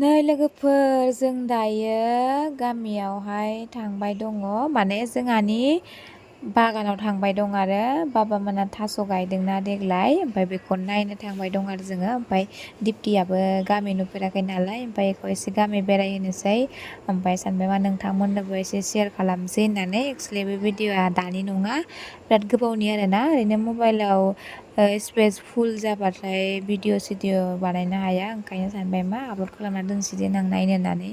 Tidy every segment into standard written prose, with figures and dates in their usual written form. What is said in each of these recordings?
नै लोगोफोर जों दायो गामियावहाय थांबाय दङ माने जोंहानि बागानाव थांबाय दं आरो बाबामोना थास' गायदोंना देग्लाय ओमफ्राय बेखौ नायनो थांबाय दं आरो जोङो ओमफ्राय दिप्तियाबो गामि नुफेराखै नालाय ओमफ्राय बेखौ एसे गामि बेरायहोनोसै ओमफ्राय सानबाय मा नोंथांमोननोबो एसे शेयार खालामसै होननानै एक्सुलि बे भिडिअ'आ दानि नङा बिराद गोबावनि आरोना ओरैनो मबाइलाव स्पेस फुल जाबाथाय भिडिअ सिडिअ बानायनो हाया ओंखायनो सानबाय मा आपल'ड खालामना दोनसै देनां नायनो होननानै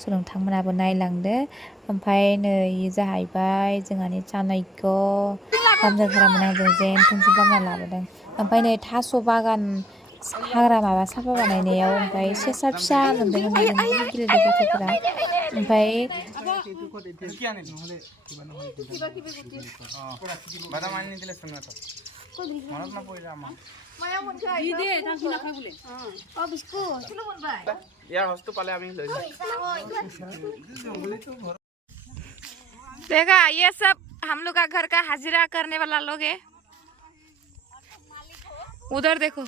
स' नोंथांमोनाबो नायलांदो ओमफ्राय नै जाहैबाय जोंहानि चानक्य हामजाथारामोन आंजों जेन थेनसो बामना लाबोदों ओमफ्राय नै थास' बागान हाग्रा माबा साफा बानायनायाव ओमफ्राय सेसा फिसा मोनदोंमोन बेजोंनो गेलेदों गथ'फोरा ओमफ्राय देखा ये सब हम लोग का घर का हाजिरा करने वाला लोग है उधर देखो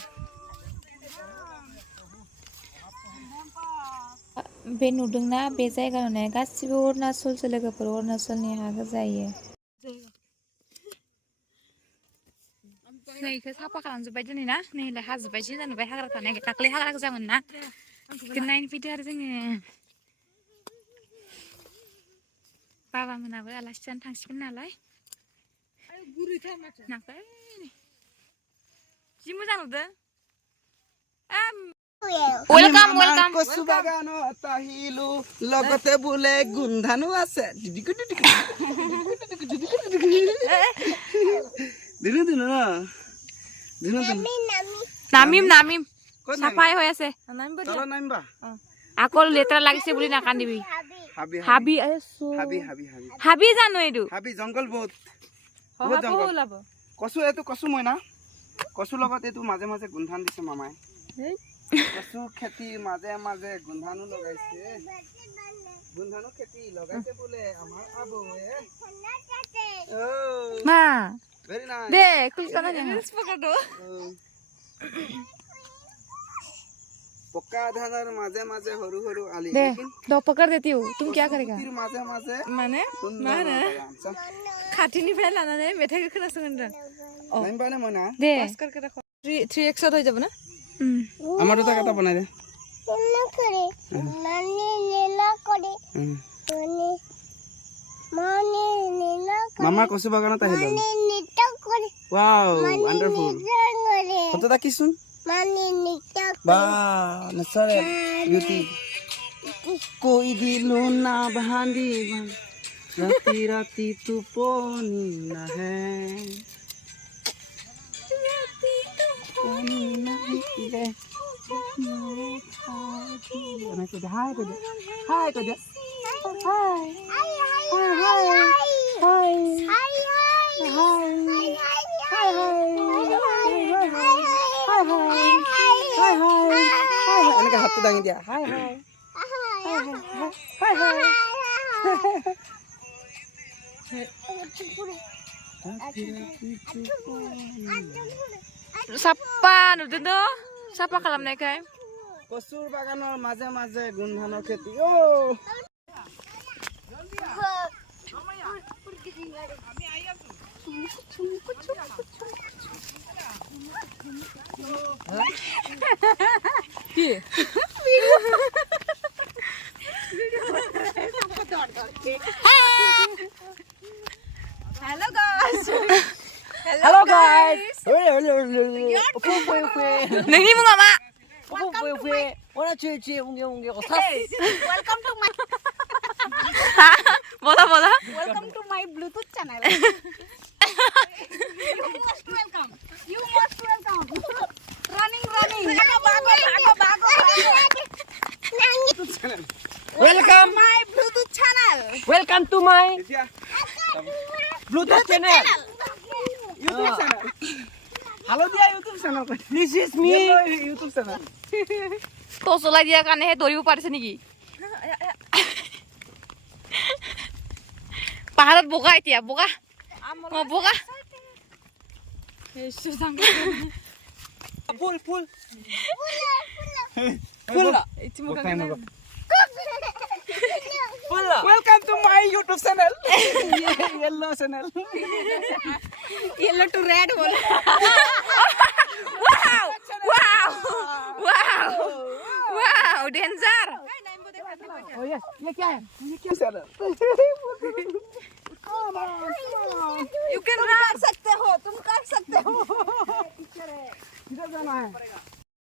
बे नुदोंना बे जायगा नुनाया गासिबो अरुणाचलसो लोगोफोर अरुणाचलनि हा गोजायो नैखौ साफा खालामजोब्बाय दिनै ना नैलाय हाजोब्बायसो जानोबाय हाग्रा थानाय दाख्लै हाग्रा गोजामोन ना नायनो फैदो आरो जोङो बाबा मोनाबो आलासि जानो थांसिगोन नालाय नाखै जि मोजां नुदों वेलकाम वेलकाम কচু বাগানত আহিলো লগতে বোলে গুন্ধানো আছে দিনো দিনো নামিম নামিম চাফাই হৈ আছে তল নামিবা আকৌ লেতেৰা লাগিছে বুলি নাকান্দিবি হাবি হাবি হাবি হাবি হাবি হাবি জানো এইটো হাবি জংগল বহুত বহুত জংগল কচু এইটো কচু মই না কচু লগত এইটো মাজে মাজে গুন্ধান দিছে মামাই কচু খেতি মাজে মাজে গুন্ধানো লগাইছে গুন্ধানো খেতি লগাইছে বোলে আমাৰ আবুৱে মা ভেৰি নাইস দে খুলছানা ৰিলছ পকৰটো পকা ধানৰ মাজে মাজে সৰু সৰু আলি दे दो पकड़ देती हूँ तुम क्या करेगा কচুগুটিৰ মাজে মাজে माने मा होनो खाथिनिफ्राय लानानै मेथाइखौ खोनासंगोन নামিবানে মই না दे 3x হৈ যাব না আমাৰ দুটা এটা বনাই দে মামা কচু বাগানত আহিলো ওয়াও ওয়ান্ডাৰফুল ফটো দেখিছোন বা নেচাৰেল বিউটি কৈ দিলো না বান্ধি ৰাতি ৰাতি টোপনি নাহে হাই কৈ দে হাই কৈ দে এনেকে হাতটো দাঙি দিয়া হাই হাই साफा नुदों साफा खालामनायखाय কচুৰ বাগানৰ মাজে মাজে গুণধানৰ খেতি हेलो गाइस हेलो गाइस नोंनि मुङा मा वेलकम टू माय बोला बोला welcome to my bluetooth channel you must welcome running bago welcome my bluetooth channel welcome to my bluetooth channel YouTube channel hello दिया YouTube channel this is me YouTube channel तो চলাই দিয়াৰ কাৰণেহে দৌৰিব পাৰিছে নেকি পাহাৰত বগা এতিয়া বগা বগা Full. Full. Welcome to my YouTube channel. Yellow channel. Yellow to red बोला. Wow, danger. Oh yes, ये क्या है? ये क्या channel? Come on. You can कर सकते हो, तुम कर सकते हो. किधर जाना है?